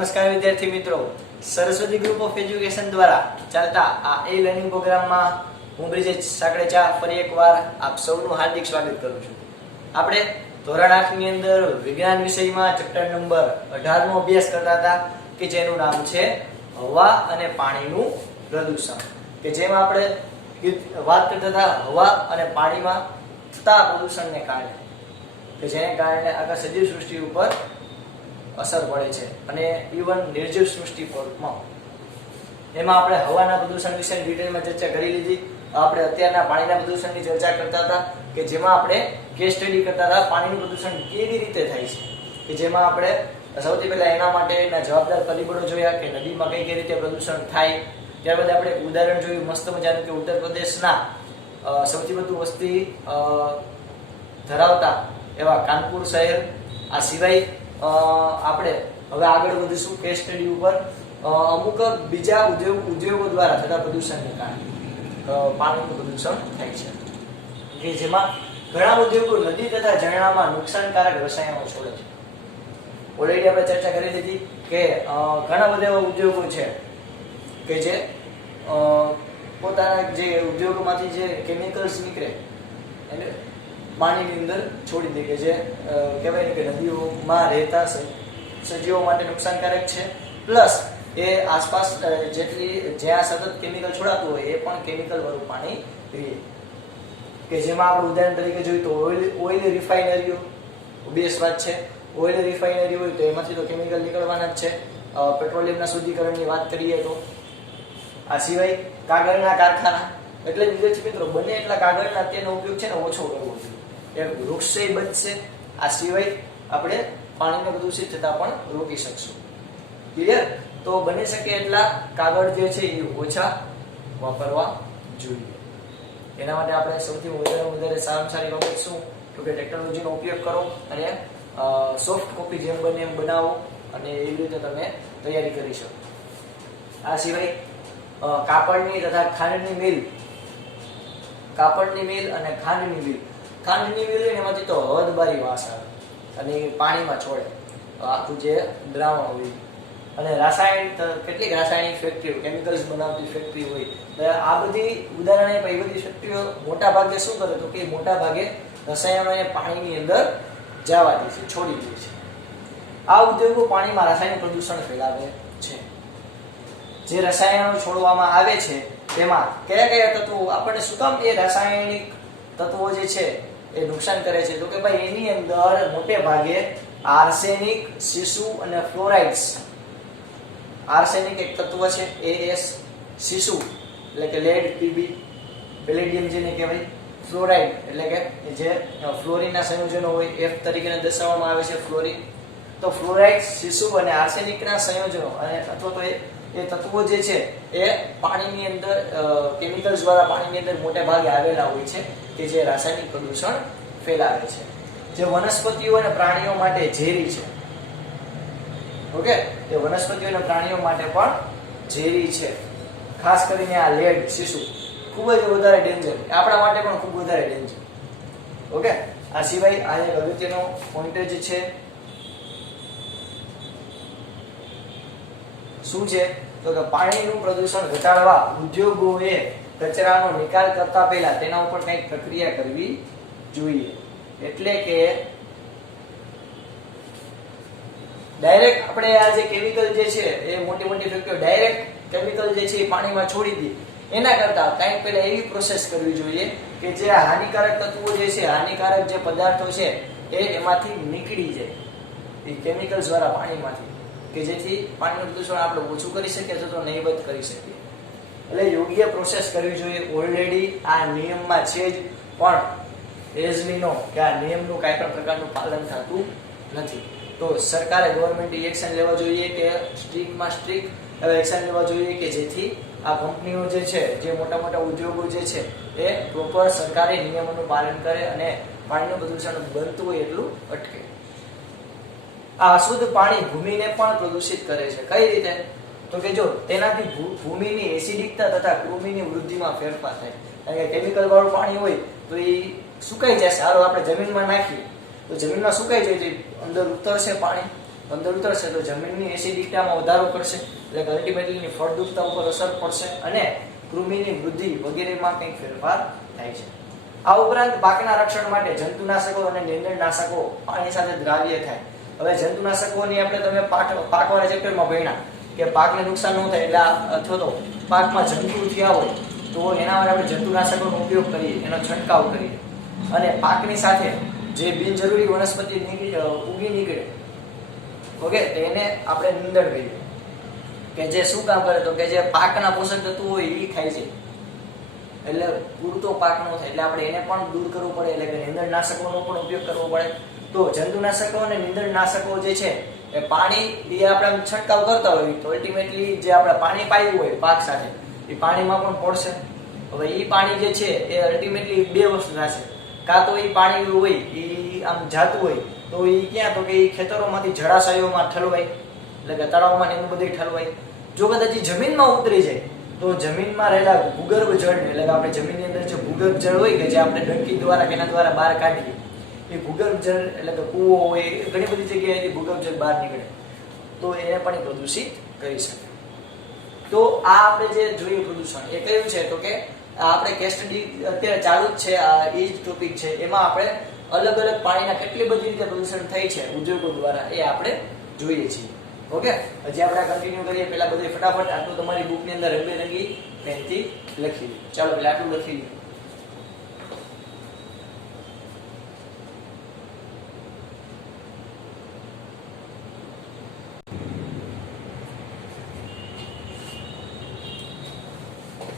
નમસ્કાર વિદ્યાર્થી મિત્રો, સરસ્વતી ગ્રુપ ઓફ એજ્યુકેશન દ્વારા ચાલતા આ લર્નિંગ પ્રોગ્રામમાં હું બ્રિજેશ સાકળેચા ફરી એકવાર આપ સૌનું હાર્દિક સ્વાગત કરું છું. આપણે ધોરણ 8 ની અંદર વિજ્ઞાન વિષયમાં ચેપ્ટર નંબર 18 નો અભ્યાસ કરતા હતા કે જેનું નામ છે હવા અને પાણીનું પ્રદૂષણ. કે જેમાં આપણે વાત કરતા હતા હવા અને પાણીમાં થતા પ્રદૂષણને કારણે કે જેને કારણે આખા સજીવ સૃષ્ટિ ઉપર અસર પડે છે અને ઇવન નિર્જીવ સૃષ્ટિ પરમાં. એમાં આપણે હવાના પ્રદૂષણ વિશે ડિટેલમાં ચર્ચા કરી લીધી. આપણે અત્યારના પાણીના પ્રદૂષણની ચર્ચા કરતા હતા કે જેમાં આપણે કેસ સ્ટડી કરતા હતા પાણીનું પ્રદૂષણ કેવી રીતે થાય છે, કે જેમાં આપણે સૌથી પહેલા એના માટેના જવાબદાર પરિબળો જોયા કે નદીમાં કઈ રીતે પ્રદૂષણ થાય. ત્યારબાદ આપણે ઉદાહરણ જોયું મસ્ત મજાનું કે ઉત્તર પ્રદેશના સૌથી વધુ વસ્તી ધરાવતા એવા કાનપુર શહેર. આ સિવાય આપણે હવે આગળ વધીશું કેસ સ્ટડી ઉપર અમુક બીજા ઉદ્યોગો દ્વારા થતા પ્રદૂષણને કારણે પાણીનું પ્રદૂષણ થાય છે કે જેમાં ઘણા ઉદ્યોગો નદી તથા ઝરણામાં નુકસાનકારક રસાયણો છોડે છે. ઓલરેડી આપણે ચર્ચા કરી દીધી કે ઘણા બધા એવા ઉદ્યોગો છે કે જે પોતાના જે ઉદ્યોગોમાંથી જે કેમિકલ્સ નીકળે એને પાણીની અંદર છોડી દે કે જે કહેવાય ને કે નદીઓમાં રહેતા સજીવો માટે નુકસાનકારક છે. પ્લસ એ આસપાસ જેટલી જ્યાં સતત કેમિકલ છોડાતું હોય એ પણ કેમિકલ વાળું પાણી પીએ. કે જેમાં આપણે ઉદાહરણ તરીકે જોઈએ તો ઓઇલ રિફાઇનરીઓ બેસ્ટ વાત છે. ઓઇલ રિફાઇનરી હોય તો એમાંથી તો કેમિકલ નીકળવાના જ છે. પેટ્રોલિયમના શુદ્ધિકરણની વાત કરીએ તો આ સિવાય કાગળના કારખાના, એટલે વિદ્યાર્થી મિત્રો બને એટલા કાગળના તેનો ઉપયોગ છે ને ઓછો કરવો જોઈએ. વૃક્ષ બચશે. આ સિવાય આપણે પાણીને પ્રદૂષિત થતા પણ રોકી શકશું. ક્લિયર? તો બની શકે એટલા કાગળ જે છે એ ઓછા વાપરવા જોઈએ. એના માટે આપણે સૌથી વધારે સારામાં સારી બાબત શું તો કે ટેકનોલોજીનો ઉપયોગ કરો અને સોફ્ટ કોપી જેમ બને એમ બનાવો અને એવી રીતે તમે તૈયારી કરી શકો. આ સિવાય કાપડની તથા ખાંડની મિલ અને ખાંડની મિલ. ખાંડની મિલ એમાંથી તો હદબારી વાસ આવે અને પાણીમાં છોડે આખું જે દ્રાવણ હોય. અને કેટલીક રાસાયણિક ફેક્ટરીઓ કેમિકલ્સ બનાવતી ફેક્ટરી હોય. આ બધી ઉદાહરણ એ બધી ફેક્ટરીઓ મોટા ભાગે શું કરે તો કે મોટા ભાગે રસાયણોને પાણીની અંદર જવા દે છે, છોડી દે છે. આ ઉદ્યોગો પાણીમાં રાસાયણિક પ્રદૂષણ ફેલાવે છે. જે રસાયણો છોડવામાં આવે છે તેમાં કયા તત્વો આપણને શું કામ એ રાસાયણિક તત્વો જે છે એ નુકસાન કરે છે તો કે ભાઈ એની અંદર મોટે ભાગે આર્સેનિક, સીસુ અને ફ્લોરાઇડ્સ. આર્સેનિક એક તત્વ છે AS, સીસુ એટલે કે લેડ, પીબી, પેલેડિયમ જેને કહેવાય, ફ્લોરાઇડ એટલે કે જે ફ્લોરિનના સંયોજનો હોય F તરીકે દર્શાવવામાં આવે છે ફ્લોરિન. તો ફ્લોરાઇડ, સીસુ અને આર્સેનિકના સંયોજનો અને અથવા તો એ તત્વો જે છે એ પાણીની અંદર કેમિકલ્સ દ્વારા પાણીની અંદર મોટે ભાગે આવેલા હોય છે કે જે રાસાયણિક પ્રદૂષણ ફેલાવે છે. જે વનસ્પતિઓ અને પ્રાણીઓ માટે ઝેરી છે. ઓકે, એ વનસ્પતિઓ અને પ્રાણીઓ માટે પણ ઝેરી છે. ખાસ કરીને આ લેડ, સીસુ ખૂબ જ વધારે ડેન્જર, આપણા માટે પણ ખૂબ વધારે ડેન્જર. ઓકે, આ સિવાય આ એક અગત્યનો પોઈન્ટ જ છે શું છે તો કે પાણીનું પ્રદૂષણ ઘટાડવા ઉદ્યોગોએ કચરાનો નિકાલ કરતા પહેલા તેના ઉપર કંઈક પ્રક્રિયા કરવી જોઈએ. એટલે કે ડાયરેક્ટ આપણે આ જે કેમિકલ જે છે એ મોટી ફેક્ટરીઓ ડાયરેક્ટ કેમિકલ જે છે એ પાણીમાં છોડી દે એના કરતા કંઈક પહેલા એવી પ્રોસેસ કરવી જોઈએ કે જે હાનિકારક તત્વો જે છે, હાનિકારક જે પદાર્થો છે એ એમાંથી નીકળી જાય એ કેમિકલ્સ દ્વારા પાણીમાંથી, કે જેથી પાણીનું પ્રદૂષણ આપણે ઓછું કરી શકીએ અથવા નહીવત કરી શકીએ. એટલે યોગ્ય પ્રોસેસ કરવી જોઈએ. ઓલરેડી આ નિયમમાં છે જ, પણ એઝ વી નો કે આ નિયમનું કાંઈ પણ પ્રકારનું પાલન થતું નથી. તો સરકારે ગવર્મેન્ટે એક્શન લેવા જોઈએ કે સ્ટ્રિક્ટમાં સ્ટ્રિક્ટ એક્શન લેવા જોઈએ કે જેથી આ કંપનીઓ જે છે, જે મોટા ઉદ્યોગો જે છે એ પ્રોપર સરકારી નિયમોનું પાલન કરે અને પાણીનું પ્રદૂષણ બનતું હોય એટલું અટકે. આ અશુદ્ધ પાણી ભૂમિને પણ પ્રદૂષિત કરે છે. કઈ રીતે? તો કે જો તેનાથી ભૂમિની એસિડિકતા તથા કૃમિની વૃદ્ધિમાં ફેરફાર થાય. કારણ કે કેમિકલ વાળું પાણી હોય તો એ સુકાઈ જશે. હાલો આપણે જમીનમાં નાખીએ તો જમીનમાં સુકાઈ જાય, અંદર ઉતરશે પાણી અંદર ઉતરશે તો જમીનની એસિડિટીમાં વધારો કરશે, એટલે કે અલ્ટિમેટલી ફળદ્રુપતા ઉપર અસર પડશે અને કૃમિની વૃદ્ધિ વગેરેમાં કંઈક ફેરફાર થાય છે. આ ઉપરાંત પાકના રક્ષણ માટે જંતુનાશકો અને નીંદણનાશકો પાણી સાથે દ્રાવ્ય થાય. હવે જંતુનાશકોની આપણે તમે પાકવાળા ચેપ્ટરમાં ભણ્યા કે પાકને નુકસાન ન થાય એટલે અથવા તો પાકમાં જંતુ થયા હોય તો એના માટે આપણે જંતુનાશકોનો ઉપયોગ કરીએ, એનો છંટકાવ કરીએ. અને પાકની સાથે જે બિનજરૂરી વનસ્પતિ ઉગી નીકળે ઓકે તેને આપણે નિંદણ કહીએ, કે જે શું કામ કરે તો કે જે પાકના પોષક તત્વો હોય એ ખાય છે, એટલે પૂરતો પાક ન થાય, એટલે આપણે એને પણ દૂર કરવું પડે, એટલે કે નીંદણનાશકોનો પણ ઉપયોગ કરવો પડે. તો જંતુનાશકો અને નીંદણનાશકો જે છે એ પાણી એ આપણે છંટકાવ કરતા હોય તો અલ્ટિમેટલી જે આપણે પાણી પાયું હોય પાક સાથે એ પાણીમાં પણ પડશે. હવે એ પાણી જે છે એ અલ્ટિમેટલી બે વસ્તુ થશે, કાં તો એ પાણી હોય એ આમ જાતું હોય તો એ ક્યાં તો કે એ ખેતરોમાંથી જળાશયોમાં ઠલવાય, એટલે કે તળાવમાં એનું બધું ઠલવાય. જો કદાચ જમીનમાં ઉતરી જાય તો જમીનમાં રહેલા ભૂગર્ભ જળને, એટલે કે આપણે જમીનની અંદર જે ભૂગર્ભ જળ હોય કે જે આપણે ડંકી દ્વારા કે એના દ્વારા બહાર કાઢીએ એ ભૂગર્ભ જળ, એટલે કે કૂવો હોય ઘણી બધી જગ્યાએથી ભૂગર્ભ જળ બહાર નીકળે તો એને પણ પ્રદૂષિત કરી શકે. તો આ આપણે જે જોઈએ પ્રદૂષણ એ કયું છે તો કે આપણે કેસ સ્ટડી અત્યારે ચાલુ જ છે, આ એ જ ટોપિક છે. એમાં આપણે અલગ અલગ પાણીના કેટલી બધી રીતે પ્રદૂષણ થઈ છે ઉદ્યોગો દ્વારા એ આપણે જોઈએ છીએ. ઓકે, હજી આપણે કન્ટિન્યુ કરીએ. પહેલા બધે ફટાફટ આટલું તમારી બુકની અંદર રંગબેરંગી પેનથી લખી લો. ચાલો પહેલા આટલું લખી લો.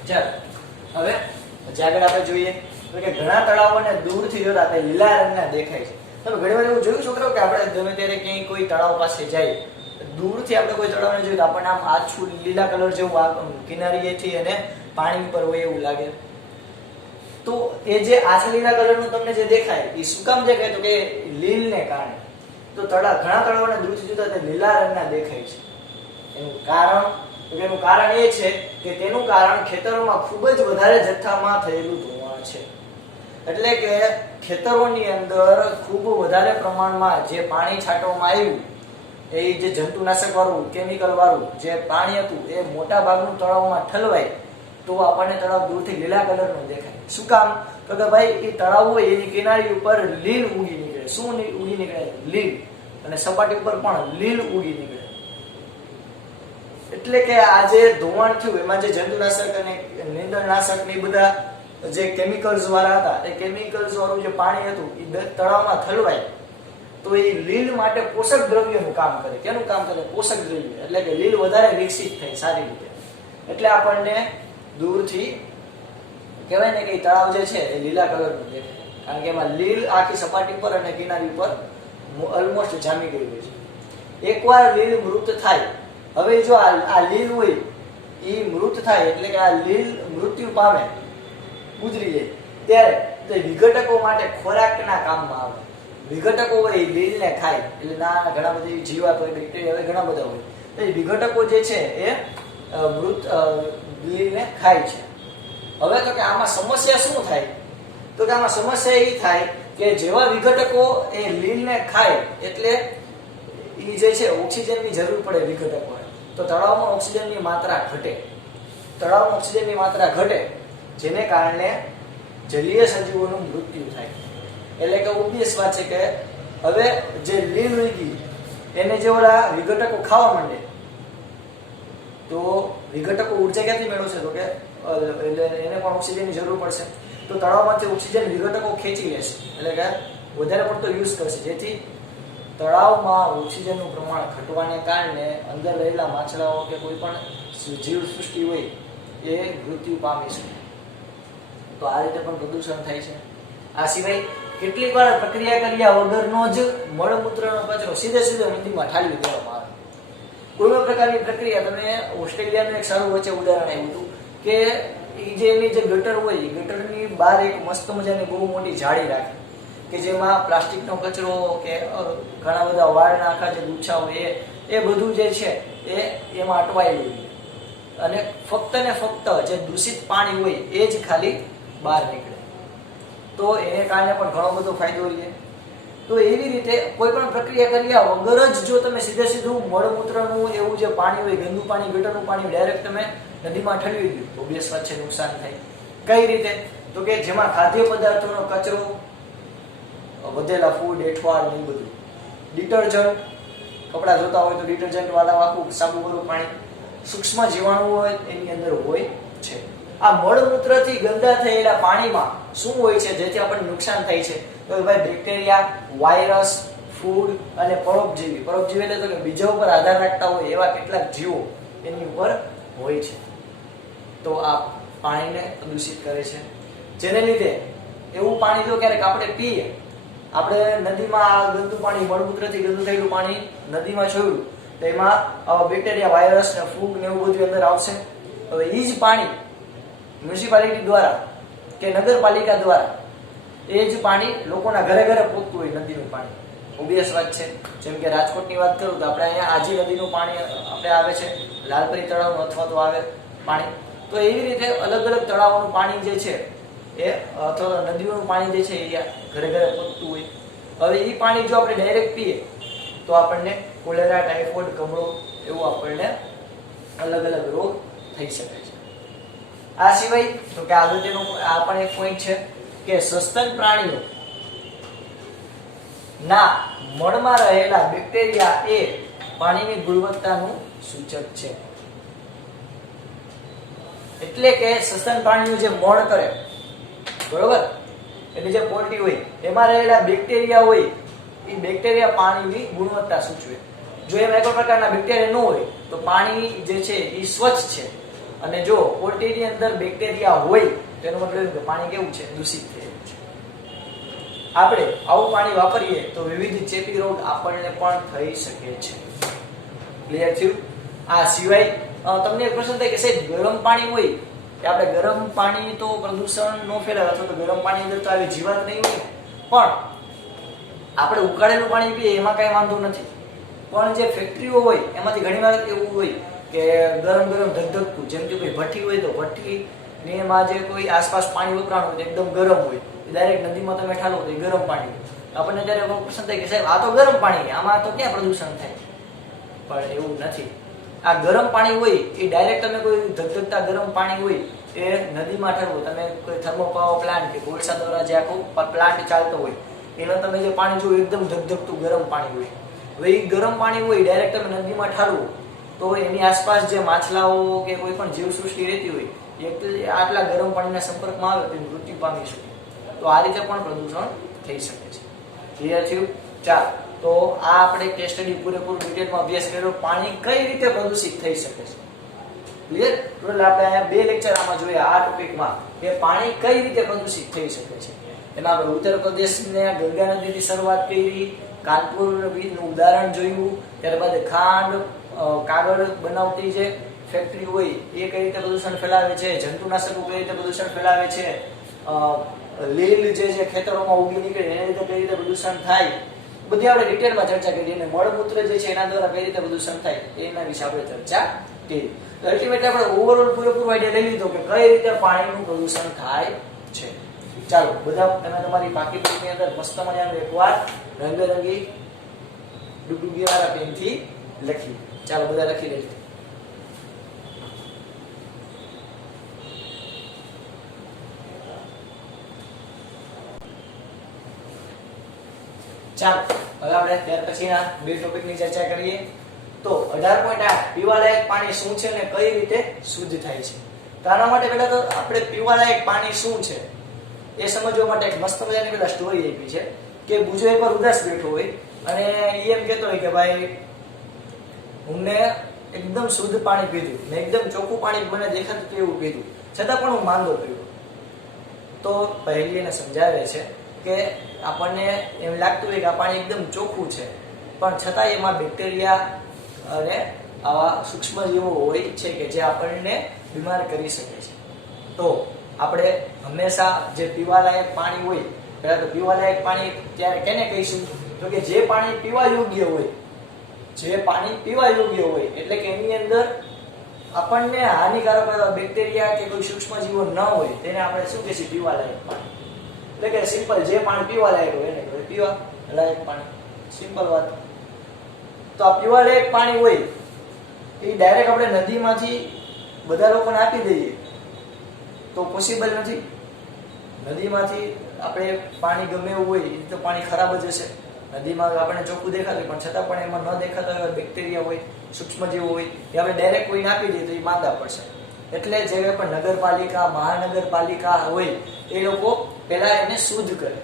ચાલો હવે હજી આગળ આપણે જોઈએ તો કે ઘણા તળાવોને દૂરથી જોતા તે લીલા રંગના દેખાય છે. તમે ઘણી વાર એવું જોયું છોકરાઓ કે આપણે ગમે ત્યારે ક્યાંય કોઈ તળાવ પાસે જાય દૂરથી આપણે કોઈ તળાવને જોઈએ તો આપણને આમ આછું લીલા કલર જેવું કિનારીએથી અને પાણી ઉપર હોય એવું લાગે. તો એ જે આછા લીલા કલરનું તમને જે દેખાય એ શું કામ દેખાય તો કે લીલને કારણે. તો ઘણા તળાવોને દૂરથી જોતા તે લીલા રંગના દેખાય છે. એનું કારણ એ છે કે તેનું કારણ ખેતરોમાં ખૂબ જ વધારે જથ્થામાં થયેલું ધોવાણ છે. એટલે કે ખેતરોની અંદર ખૂબ વધારે પ્રમાણમાં જે પાણી છાંટવામાં આવ્યું એ જે જંતુનાશક વાળું કેમિકલ વાળું જે પાણી હતું એ મોટા ભાગનું તળાવમાં ઠલવાય તો આપણને તળાવ દૂરથી લીલા કલરનું દેખાય. શું કામ તો કે ભાઈ એ તળાવ હોય એની કિનારી ઉપર લીલ ઉગી નીકળે. શું ઉગી નીકળે? લીલ. અને સપાટી ઉપર પણ લીલ ઉગી નીકળે. એટલે કે આ જે ધોવાણ થયું એમાં જે જંતુનાશક અને નીંદણનાશક ને બધા જે કેમિકલ્સ વાળા હતા એ કેમિકલ્સ વાળું જે પાણી હતું એ તળાવમાં ઠલવાય તો એ લીલ માટે પોષક દ્રવ્યનું કામ કરે. કેનું કામ કરે? પોષક દ્રવ્ય. એટલે કે લીલ વધારે વિકસિત થાય સારી રીતે. એટલે આપણને દૂરથી કહેવાય ને કે તળાવ જે છે એ લીલા કલરનું દેખાય, કારણ કે એમાં લીલ આખી સપાટી પર અને કિનારી ઉપર ઓલમોસ્ટ જામી ગઈ હોય છે. એકવાર લીલ મૃત થાય, હવે જો આ લીલ હોય એ મૃત થાય એટલે કે આ લીલ મૃત્યુ પામે, ગુજરી જાય, ત્યારે તે વિઘટકો માટે ખોરાકના કામમાં આવે. વિઘટકો હોય એ લીલને ખાય, એટલે ના ઘણા બધી જીવાત હોય, બેક્ટેરિયા હોય, ઘણા બધા હોય. તો એ વિઘટકો જે છે એ મૃત લીલને ખાય છે. હવે તો કે આમાં સમસ્યા શું થાય તો કે આમાં સમસ્યા એ થાય કે જેવા વિઘટકો એ લીલને ખાય એટલે એ જે છે ઓક્સિજનની જરૂર પડે વિઘટકોને, તો તળાવમાં ઓક્સિજનની માત્રા ઘટે. તળાવમાં ઓક્સિજનની માત્રા ઘટે જેને કારણે જલીય સજીવોનું મૃત્યુ થાય. એટલે કે ઓબ્વિયસ વાત છે કે હવે જે લીલ ઉગી એને જે ઓલા વિઘટકો ખાવા માંડે તો વિઘટકો ઉર્જા ક્યાંથી મેળવશે તો કે એને પણ ઓક્સિજનની જરૂર પડશે. તો તળાવમાંથી ઓક્સિજન વિઘટકો ખેંચી લેશે, એટલે કે વધારે પડતો યુઝ કરશે, જેથી તળાવમાં ઓક્સિજનનું પ્રમાણ ઘટવાને કારણે અંદર રહેલા માછલાઓ કે કોઈ પણ જીવ સૃષ્ટિ હોય એ મૃત્યુ પામી શકે. તો આ રીતે પણ પ્રદૂષણ થાય છે. આ સિવાય કેટલીક વાર પ્રક્રિયા કર્યા વગરનો જ મળમૂત્રનો કચરો સીધે નદીમાં ઠાલવી દેવામાં આવે. કોઈ પણ પ્રકારની પ્રક્રિયા, તમે ઓસ્ટ્રેલિયાનું એક સારું વચ્ચે ઉદાહરણ આવ્યું હતું કે જે એની જે ગટર હોય ગટરની બહાર એક મસ્ત મજાની બહુ મોટી જાળી રાખે કે જેમાં પ્લાસ્ટિકનો કચરો કે ઘણા બધા વાળના આખા જે ગુચ્છા હોય એ બધું જે છે એમાં અટવાયેલું હોય અને ફક્ત ને ફક્ત જે દૂષિત પાણી હોય એ જ ખાલી બહાર નીકળે. તો એને કારણે પણ ઘણો બધો ફાયદો હોય છે. તો તો એવી રીતે કોઈ પણ પ્રક્રિયા કર્યા વગર જ જો તમે સીધે સીધું મળમૂત્રનું એવું જે પાણી હોય, ગંદુ પાણી, ગટરનું પાણી ડાયરેક્ટ તમે નદીમાં ઠલવી દો, ઓબ્વિયસ વાત છે નુકસાન થાય. કઈ રીતે? તો કે જેમાં ખાદ્ય પદાર્થોનો કચરો, વધેલા ફૂડ, એઠવાડ ને બધું, ડિટર્જન્ટ, કપડા ધોતા હોય તો ડિટર્જન્ટ વાળા આખું સાબુવાળું પાણી, સૂક્ષ્મ જીવાણુ હોય એની અંદર હોય છે. આ મળમૂત્રથી ગંદા થયેલા પાણીમાં શું હોય છે જેથી આપણને નુકસાન થાય છે? તો ભાઈ બેક્ટેરિયા, વાયરસ, ફૂડ અને પરોપજીવી. પરોપજીવી એટલે તો કે બીજા ઉપર આધાર રાખતા હોય એવા કેટલાક જીવો એની ઉપર હોય છે. તો આ પાણીને પ્રદૂષિત કરે છે, જેને લીધે એવું પાણી જો ક્યારેક આપણે પીએ, આપણે નદીમાં ગંદુ પાણી, મળમૂત્રથી ગંદુ થયેલું પાણી નદીમાં છોડ્યું તો એમાં બેક્ટેરિયા, વાયરસ ને ફૂગ ને એવું બધું અંદર આવશે. હવે એ જ પાણી મ્યુનિસિપાલિટી દ્વારા કે નગરપાલિકા દ્વારા એ જ પાણી લોકોના ઘરે ઘરે પહોંચતું હોય, નદીનું પાણી. ઓબ્વિયસ વાત છે. જેમ કે રાજકોટની વાત કરું તો આપણે અહીંયા આજી નદીનું પાણી આપણે આવે છે, લાલપરી તળાવનું અથવા તો આવે પાણી. તો એવી રીતે અલગ અલગ તળાવોનું પાણી જે છે એ અથવા નદીઓનું પાણી જે છે એ ઘરે ઘરે પહોંચતું હોય. હવે એ પાણી જો આપણે ડાયરેક્ટ પીએ તો આપણને કોલેરા, ટાઇફોઇડ, કમળો એવું આપણને અલગ અલગ રોગ થઈ શકે છે. આ સિવાય તો કે આગળનો આ પણ એક પોઈન્ટ છે કે સસ્તન પ્રાણીઓ ના મળમાં રહેલા બેક્ટેરિયા એ પાણીની ગુણવત્તાનું સૂચક છે. એટલે કે સસ્તન પ્રાણીઓ જે મળ કરે, બરોબર, એની જે પોલ્ટ્રી હોય એમાં રહેલા બેક્ટેરિયા હોય એ બેક્ટેરિયા પાણીની ગુણવત્તા સૂચવે. જો એમાં એક પ્રકારના બેક્ટેરિયા ન હોય તો પાણી જે છે એ સ્વચ્છ છે, અને જો પોલ્ટ્રીની અંદર બેક્ટેરિયા હોય તો એનો મતલબ કે પાણી કેવું છે? દૂષિત થયેલું છે. આપણે આવું પાણી વાપરીએ તો વિવિધ ચેપી રોગ આપણને પણ થઈ શકે છે. ક્લિયર થયું? આ સિવાય તમને એક પ્રશ્ન થાય કે સાહેબ ગરમ પાણી હોય કે આપણે ગરમ પાણી તો પ્રદૂષણ ન ફેલાવે અથવા તો ગરમ પાણી અંદર તો આવી જીવાત નહીં હોય, પણ આપણે ઉકાળેલું પાણી પીએ એમાં કાંઈ વાંધો નથી. પણ જે ફેક્ટરીઓ હોય એમાંથી ઘણી વાર એવું હોય કે ગરમ ગરમ ધગધગતું, જેમ કે કોઈ ભઠ્ઠી હોય તો ભઠ્ઠી એમાં જે કોઈ આસપાસ પાણી વપરાણું હોય એકદમ ગરમ હોય, ડાયરેક્ટ નદીમાં તમે ઠાલો તો એ ગરમ પાણી હોય. આપણને ત્યારે પ્રશ્ન થાય કે સાહેબ આ તો ગરમ પાણી, આમાં તો ક્યાં પ્રદૂષણ થાય? પણ એવું નથી. આ ગરમ પાણી હોય એ ડાયરેક્ટ તમે કોઈ ધગધગતા ગરમ પાણી હોય એ નદીમાં ઠરવો, તમે કોઈ થર્મોપાવર પ્લાન્ટ કે કોલસા દ્વારા જે આખો પ્લાન્ટ ચાલતો હોય એનો તમે જે પાણી જોયું એકદમ ધગધગતું ગરમ પાણી હોય. હવે એ ગરમ પાણી હોય ડાયરેક્ટ તમે નદીમાં ઠારવો તો એની આસપાસ જે માછલાઓ કે કોઈ પણ જીવસૃષ્ટિ રહેતી હોય એ આટલા ગરમ પાણીના સંપર્કમાં આવે તો મૃત્યુ પામી શકે. તો આ રીતે પણ પ્રદૂષણ થઈ શકે છે. ક્લિયર થયું? ચાલો, તો આ આપણે કેસ સ્ટડી પૂરેપૂરું ડિટેલમાં અભ્યાસ કર્યો, પાણી કઈ રીતે પ્રદૂષિત થઈ શકે છે. ક્લિયર? એટલે આપણે અહીંયા 2 લેક્ચર આમાં જોયા આ ટોપિકમાં કે પાણી કઈ રીતે પ્રદૂષિત થઈ શકે છે. એમાં આપણે ઉત્તર પ્રદેશને ગંગા નદીથી શરૂઆત કરી, કાનપુરનું ઉદાહરણ જોયું, ત્યારબાદ ખાંડ, કાગળ બનાવતી જે ફેક્ટરી હોય એ કઈ રીતે પ્રદૂષણ ફેલાવે છે, જંતુનાશકો કઈ રીતે પ્રદૂષણ ફેલાવે છે, લીલ જે ખેતરોમાં ઉગી નીકળે એના લીધે કઈ રીતે પ્રદૂષણ થાય, બધી આપણે ડિટેલમાં ચર્ચા કરી. અને મળમૂત્ર જે છે એના દ્વારા કઈ રીતે પ્રદૂષણ થાય એના વિશે આપણે ચર્ચા કરી. તો અલ્ટિમેટલી આપણે ઓવરઓલ પૂરેપૂરો આઈડિયા લઈ લીધો કે કઈ રીતે પાણીનું પ્રદૂષણ થાય છે. ચાલો, બધા તમે તમારી પાકી બુકની અંદર મસ્ત મજાનું એકવાર રંગબેરંગી ડુગડુગી વાળા પેનથી લખી. ચાલો, બધા લખી લેજો. ચાલો, હવે આપણે ત્યાર પછીના 2 ટોપિકની ચર્ચા કરીએ. તો 18.8 પીવાલાયક પાણી શું છે અને કઈ રીતે શુદ્ધ થાય છે. તો આના માટે પહેલા તો આપણે પીવાલાયક પાણી શું છે એ સમજવા માટે એક મસ્ત મજાની પેલા સ્ટોરી આપી છે કે બુજો એકવાર ઉદાસ બેઠો હોય અને એ એમ કહેતો હોય કે ભાઈ હું એકદમ શુદ્ધ પાણી પીધું ને એકદમ ચોખ્ખું પાણી મને દેખાતું એવું પીધું, છતાં પણ હું માંદો પડ્યો. તો પહેલી એને સમજાવે છે કે આપણને એમ લાગતું હોય કે આ પાણી એકદમ ચોખ્ખું છે, પણ છતાં એમાં બેક્ટેરિયા અને આવા સૂક્ષ્મ જીવો હોય છે કે જે આપણને બીમાર કરી શકે છે. તો આપણે હંમેશા જે પીવાલાયક પાણી હોય, પહેલા તો પીવાલાયક પાણી ત્યારે કેને કહીશું? તો કે જે પાણી પીવા યોગ્ય હોય, જે પાણી પીવા યોગ્ય હોય એટલે કે એની અંદર આપણને હાનિકારક બેક્ટેરિયા કે કોઈ સૂક્ષ્મ જીવો ન હોય તેને આપણે શું કહીશું? પીવાલાયક પાણી. એટલે કે સિમ્પલ જે પાણી પીવા લાયક હોય એને કહેવાય પીવા લાયક પાણી. સિમ્પલ વાત. તો આ પીવા લાયક પાણી હોય એ ડાયરેક્ટ આપણે નદીમાંથી બધા લોકોને આપી દઈએ તો પોસિબલ નથી. નદીમાંથી આપણે પાણી ગમે એવું હોય એ તો પાણી ખરાબ જ હશે. નદીમાં આપણને ચોખ્ખું દેખાતું પણ છતાં પણ એમાં ન દેખાતા એવા બેક્ટેરિયા હોય, સૂક્ષ્મજીવો હોય એ આપણે ડાયરેક્ટ કોઈને આપી દઈએ તો એ માંદા પડશે. એટલે જે પણ નગરપાલિકા, મહાનગરપાલિકા હોય એ લોકો પહેલા એને શુદ્ધ કરે.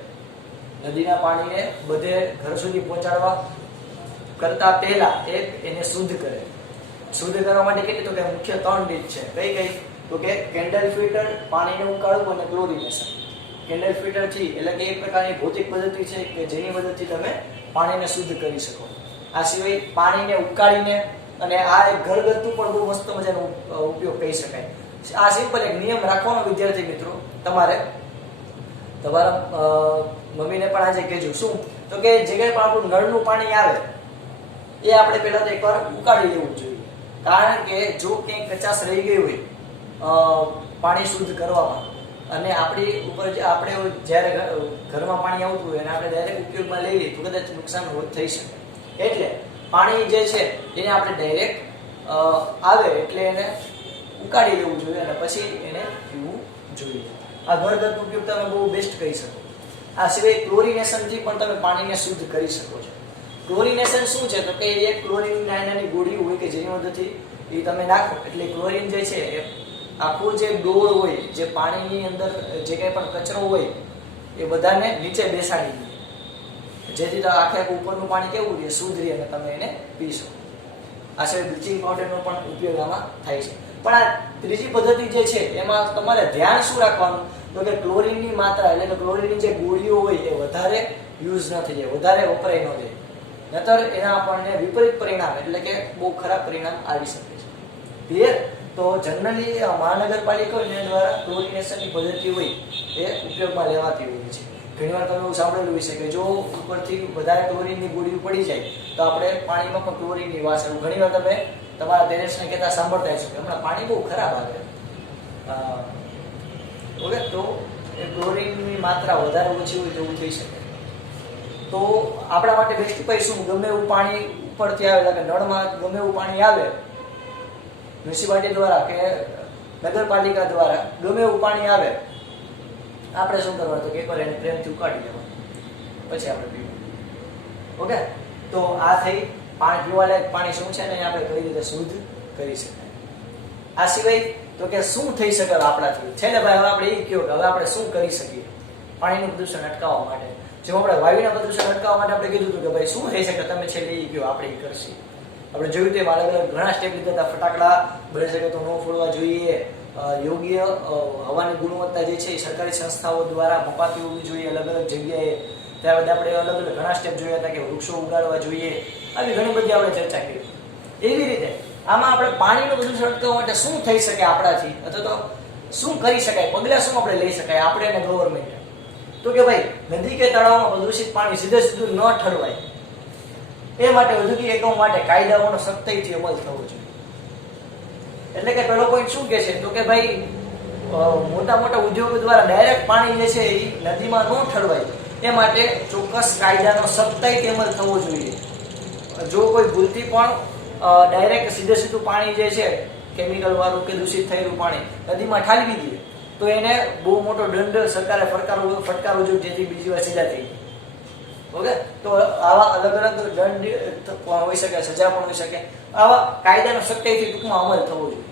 નદીના પાણીને બધે ઘર સુધી પહોંચાડવા કરતા પહેલા એને શુદ્ધ કરે. શુદ્ધ કરવા માટે કેટલી તો કે મુખ્ય 3 રીત છે. કઈ કઈ? તો કે કેન્ડલ ફિલ્ટર, પાણીને ઉકાળવું અને ક્લોરિનેશન. કેન્ડલ ફિલ્ટર થી એટલે કે એક પ્રકારની ભૌતિક પદ્ધતિ છે કે જેની મદદથી તમે પાણીને શુદ્ધ કરી શકો. આ સિવાય પાણીને ઉકાળીને અને આ એક ઘરગથ્થુ પણ બહુ મસ્ત મજાનો ઉપયોગ કહી શકાય. આ સિમ્પલ એક નિયમ રાખવાનો વિદ્યાર્થી મિત્રો તમારે. તમારા મમ્મીને પણ આજે કહેજો. શું? તો કે જે કંઈ પણ આપણું નળનું પાણી આવે એ આપણે પહેલા તો એકવાર ઉકાળી લેવું જોઈએ. કારણ કે જો ક્યાંય કચાશ રહી ગઈ હોય પાણી શુદ્ધ કરવામાં અને આપણી ઉપર જે આપણે જ્યારે ઘરમાં પાણી આવતું હોય અને આપણે ડાયરેક્ટ ઉપયોગમાં લઈ લઈએ તો કદાચ નુકસાન થઈ શકે. એટલે પાણી જે છે એને આપણે ડાયરેક્ટ આવે એટલે એને ઉકાળી લેવું જોઈએ અને પછી એને પીવું જોઈએ. આ ઘરગથ્થુ ઉપયોગ તમે બહુ બેસ્ટ કહી શકો. આ સિવાય ક્લોરિનેશનથી પણ તમે પાણીને શુદ્ધ કરી શકો છો. ક્લોરિનેશન શું છે? તો કે એક ક્લોરીન નાની ગોળી હોય કે જેની મદદથી એ તમે નાખો એટલે ક્લોરીન જે છે એ આખું જે ડોળ હોય, જે પાણીની અંદર જે કંઈ પણ કચરો હોય એ બધાને નીચે બેસાડી દે, જેથી આખે ઉપરનું પાણી કેવું રહે? શુદ્ધ રહે અને તમે એને પી શકો. આ સિવાય બ્લીચિંગ પાવડરનો પણ ઉપયોગ આમાં થાય છે. પણ આ ત્રીજી પદ્ધતિ જે છે એમાં તમારે ધ્યાન શું રાખવાનું? તો કે ક્લોરીનની માત્રા એટલે કે ક્લોરીનની જે ગોળીઓ હોય એ વધારે યુઝ ન થઈ જાય, વધારે વપરાય ન જાય. નતર એના આપણને વિપરીત પરિણામ એટલે કે બહુ ખરાબ પરિણામ આવી શકે છે. ક્લિયર? તો જનરલી મહાનગરપાલિકા દ્વારા ક્લોરિનેશનની પદ્ધતિ હોય એ ઉપયોગમાં લેવાતી હોય છે. ઘણીવાર તમે એવું સાંભળેલું હશે કે જો ઉપરથી વધારે ક્લોરીનની ગોળીઓ પડી જાય તો આપણે પાણીમાં પણ ક્લોરીનની વાસ આવે. ઘણીવાર તમે તમારા પેરેન્ટ્સને કહેતા સાંભળતા હશો કે હમણાં પાણી બહુ ખરાબ આવે. ઓકે, તો એ ક્લોરીનની માત્રા વધારે ઓછી હોય તો એવું થઈ શકે. તો આપણા માટે બેસ્ટ ઉપાય શું? ગમે એવું પાણી ઉપરથી આવે એટલે કે નળમાં ગમે એવું પાણી આવે મ્યુનિસિપાલિટી દ્વારા કે નગરપાલિકા દ્વારા ગમે એવું પાણી આવે આપણે શું કરવાનું? તો કે એકવાર એને પ્રેમથી ઉકાળી દેવાનું, પછી આપણે પીવું. ઓકે, તો આ થઈ પાણી પીવાલાયક પાણી શું છે ને આપણે કઈ રીતે શુદ્ધ કરી શકાય. આ સિવાય તો કે શું થઈ શકે આપણાથી? છેલ્લે ભાઈ હવે આપણે એ કહ્યું કે હવે આપણે શું કરી શકીએ પાણીનું પ્રદૂષણ અટકાવવા માટે? જેમ આપણે વાયુના પ્રદૂષણ અટકાવવા માટે આપણે કીધું હતું કે ભાઈ શું થઈ શકે, તમે છેલ્લે એ કહ્યું આપણે એ કરશી. આપણે જોયું તેમ અલગ અલગ ઘણા સ્ટેપ લીધા હતા. ફટાકડા બની શકે તો ન ફોડવા જોઈએ. યોગ્ય હવાની ગુણવત્તા જે છે એ સરકારી સંસ્થાઓ દ્વારા મપાતી હોવી જોઈએ અલગ અલગ જગ્યાએ. ત્યારબાદ આપણે અલગ અલગ ઘણા સ્ટેપ જોયા હતા કે વૃક્ષો ઉગાડવા જોઈએ. આવી ઘણી બધી આપણે ચર્ચા કરી. એવી રીતે આમાં આપણે પાણીનું પ્રદૂષણ અટકાવવા માટે શું થઈ શકે આપણાથી, અથવા તો શું કરી શકાય, પગલાં શું આપણે લઈ શકાય આપણે અને ગવર્મેન્ટ? તો કે ભાઈ નદી કે તળાવમાં પ્રદૂષિત પાણી સીધે સીધું ન ઠલવાય એ માટે ઔદ્યોગિક એકમો માટે કાયદાઓનો સખ્તાઈથી અમલ થવો જોઈએ. એટલે કે પેલો પોઈન્ટ શું કે છે? તો કે ભાઈ મોટા મોટા ઉદ્યોગો દ્વારા ડાયરેક્ટ પાણી જે છે એ નદીમાં ન ઠલવાય એ માટે ચોક્કસ કાયદાનો સખ્તાઈથી અમલ થવો જોઈએ. જો કોઈ ભૂલથી પણ ડાયરેક્ટ સીધે સીધું પાણી જે છે કેમિકલ વાળું કે દૂષિત થયેલું પાણી નદીમાં ઠાલવી દે તો એને બહુ મોટો દંડ સરકારે ફટકારવો જોઈએ, જેથી બીજી વાર સીધા થઈ જાય. ઓકે, તો આવા અલગ અલગ દંડ હોઈ શકે, સજા પણ હોઈ શકે. આવા કાયદાનો સખ્તાઈથી ટૂંકમાં અમલ થવો જોઈએ.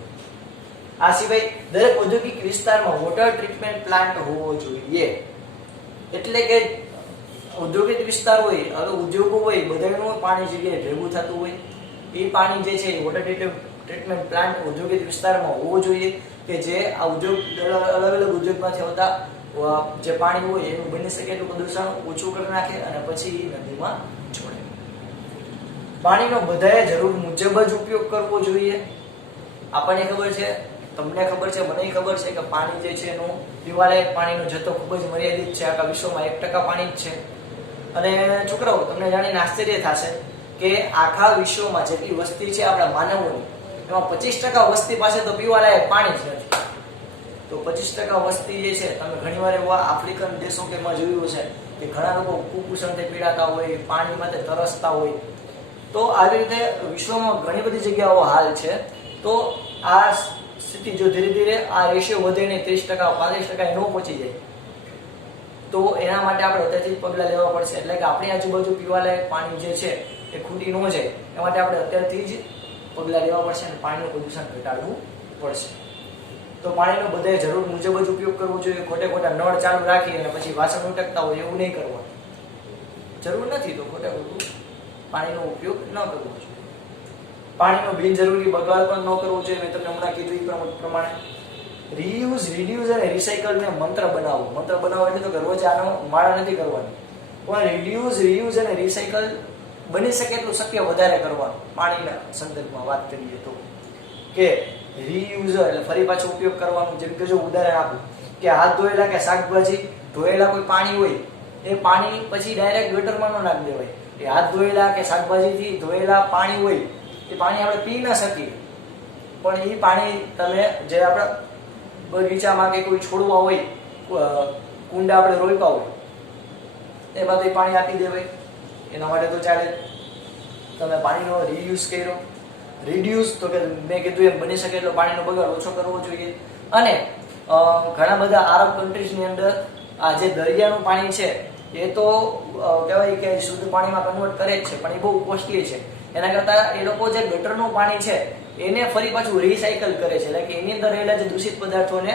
આ સિવાય દરેક ઔદ્યોગિક વિસ્તારમાં વોટર ટ્રીટમેન્ટ પ્લાન્ટ હોવો જોઈએ. એટલે કે ઔદ્યોગિક વિસ્તાર હોય, હવે ઉદ્યોગો હોય, બધાનું પાણી જગ્યાએ ભેગું થતું હોય એ પાણી જે છે વોટર ટ્રીટમેન્ટ પ્લાન્ટ ઔદ્યોગિક વિસ્તારમાં હોવો જોઈએ કે જે આ ઉદ્યોગ અલગ અલગ ઉદ્યોગમાંથી આવતા જે પાણી હોય એનું બની શકે એટલું પ્રદૂષણ ઓછું કરી નાખે અને પછી નદીમાં છોડે. પાણીનો બધાએ જરૂર મુજબ જ ઉપયોગ કરવો જોઈએ. આપણને ખબર છે, તમને ખબર છે, મને ખબર છે કે પાણી જે છે એનું પીવાલાયક પાણીનો જથ્થો ખૂબ જ મર્યાદિત છે. આખા વિશ્વમાં 1% પાણી જ છે. અને છોકરાઓ તમને જાણીને આશ્ચર્ય થશે કે આખા વિશ્વમાં જેટલી વસ્તી છે આપણા માનવોની એમાં 25% વસ્તી પાસે તો પીવાલાયક પાણી જ નથી. તો 25% વસ્તી જે છે, તમે ઘણીવાર એવા આફ્રિકન દેશો કે એમાં જોયું છે કે ઘણા લોકો કુપોષણથી પીડાતા હોય, પાણી માટે તરસતા હોય. તો આવી રીતે વિશ્વમાં ઘણી બધી જગ્યાઓ હાલ છે. તો આ સ્થિતિ જો ધીરે ધીરે આ રેશિયો વધીને 30%, 35% ન પહોંચી જાય, તો એના માટે આપણે અત્યારથી પગલાં લેવા પડશે. એટલે કે આપણી આજુબાજુ પીવાલાયક પાણી જે છે એ ખૂટી ન જાય, એ માટે આપણે અત્યારથી જ પગલાં લેવા પડશે અને પાણીનું પ્રદૂષણ ઘટાડવું પડશે. તો પાણીનો બધાએ જરૂર મુજબ જ ઉપયોગ કરવો જોઈએ. ખોટે ખોટા નળ ચાલુ રાખી અને પછી વાસણ ઉટકતા હોય એવું નહીં કરવાનું. જરૂર નથી તો ખોટે ખોટું પાણીનો ઉપયોગ ન કરવો જોઈએ. પાણીનો બિનજરૂરી બગાડ પણ ન કરવો જોઈએ. મેં તમને હમણાં કીધું એ પ્રમાણે રીયુઝ, રીડ્યુઝ અને રિસાયકલને મંત્ર બનાવો. મંત્ર બનાવો એટલે તો કે રોજ આનો માળા નથી કરવાની, પણ રીડ્યુઝ, રીયુઝ અને રિસાયકલ બની શકે એટલું શક્ય વધારે કરવાનું. પાણીના સંદર્ભમાં વાત કરીએ તો કે રીયુઝ એટલે ફરી પાછો ઉપયોગ કરવાનું. જેમ કે જો ઉદાહરણ આપું કે હાથ ધોયેલા કે શાકભાજી ધોયેલા કોઈ પાણી હોય, એ પાણી પછી ડાયરેક્ટ ગટરમાં ન નાખી દેવાય. એ હાથ ધોયેલા કે શાકભાજીથી ધોયેલા પાણી હોય, એ પાણી આપણે પી ન શકીએ, પણ એ પાણી તમે જે આપણા બગીચામાં કે કોઈ છોડવા હોય, કુંડા આપણે રોપ્યા હોય, એમાં તો પાણી આપી દેવાય. એના માટે તો ચાલે. તમે પાણીનો રીયુઝ કર્યો. રીડ્યુસ તો કે મેં કીધું એમ બની શકે એટલો પાણીનો બગાડ ઓછો કરવો જોઈએ. અને ઘણા બધા આરબ કન્ટ્રીઝની અંદર આ જે દરિયાનું પાણી છે એ તો કહેવાય કે શુદ્ધ પાણીમાં કન્વર્ટ કરે જ છે, પણ એ બહુ કોસ્ટલી છે. એના કરતાં એ લોકો જે ગટરનું પાણી છે એને ફરી પાછું રિસાયકલ કરે છે. એટલે કે એની અંદર રહેલા જે દૂષિત પદાર્થોને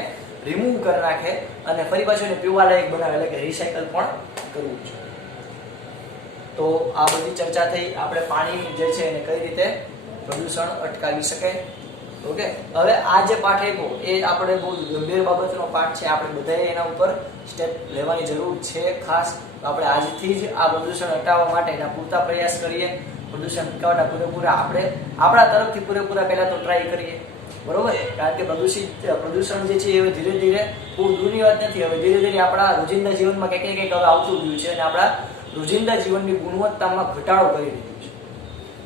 રિમૂવ કરી નાખે અને ફરી પાછું એને પીવાલાયક બનાવે, એટલે કે રિસાયકલ પણ કરવું છે. તો આ બધી ચર્ચા થઈ આપણે પાણી જે છે એને કઈ રીતે પ્રદૂષણ અટકાવી શકાય. ઓકે, હવે આ જે પાઠ આપ્યો એ આપણે બહુ ગંભીર બાબતનો પાઠ છે. આપણે બધાએ એના ઉપર સ્ટેપ લેવાની જરૂર છે. ખાસ આપણે આજથી જ આ પ્રદૂષણ હટાવવા માટે એના પૂરતા પ્રયાસ કરીએ. પ્રદૂષણ અટકાવવાના પૂરેપૂરા આપણે આપણા તરફથી પૂરેપૂરા પહેલા તો ટ્રાય કરીએ, બરોબર? કારણ કે પ્રદૂષણ જે છે એ ધીરે ધીરે બહુ દૂરની વાત નથી. હવે ધીરે ધીરે આપણા રોજિંદા જીવનમાં કંઈક હવે આવતું ગયું છે અને આપણા રોજિંદા જીવનની ગુણવત્તામાં ઘટાડો કરી દીધો છે.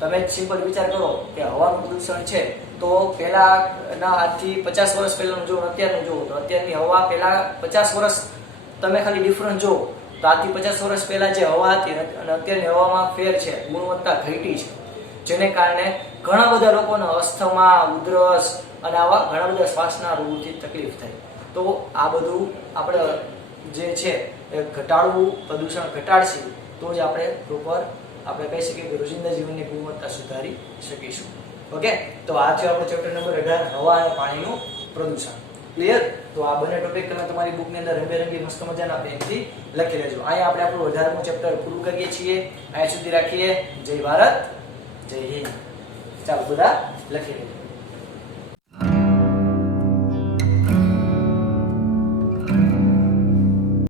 તમે સિમ્પલ વિચાર કરો કે હવાનું પ્રદૂષણ છે, તો પહેલાના આજથી 50 વર્ષ પહેલાનું જો અત્યારનું જુઓ તો અત્યારની હવા પહેલા 50 વર્ષ તમે ખાલી ડિફરન્સ જુઓ તો આજથી 50 વર્ષ પહેલા જે હવા હતી અને અત્યારની હવામાં ફેર છે, ગુણવત્તા ઘટી છે. જેને કારણે ઘણા બધા લોકોને અસ્થમા, ઉધરસ અને આવા ઘણા બધા શ્વાસના રોગોથી તકલીફ થાય. તો આ બધું આપણે જે છે એ ઘટાડવું, પ્રદૂષણ ઘટાડશે તો જ આપણે પ્રોપર આપણે કહી શકીએ કે રોજિંદા જીવનની ગુણવત્તા સુધારી શકીશું. ઓકે, તો આ છે આપણો ચેપ્ટર નંબર 18, હવા અને પાણીનું પ્રદૂષણ. ક્લિયર? તો આ બંને ટોપિક તમે તમારી બુકની અંદર રંગબેરંગી મસ્ત મજાના પેનથી લખી લેજો. અહીંયા આપણે આપણું 18મું ચેપ્ટર પૂરું કરીએ છીએ. અહીંયા સુધી રાખીએ. જય ભારત, જય હિન્દ. ચાલો બધા લખી લેજો.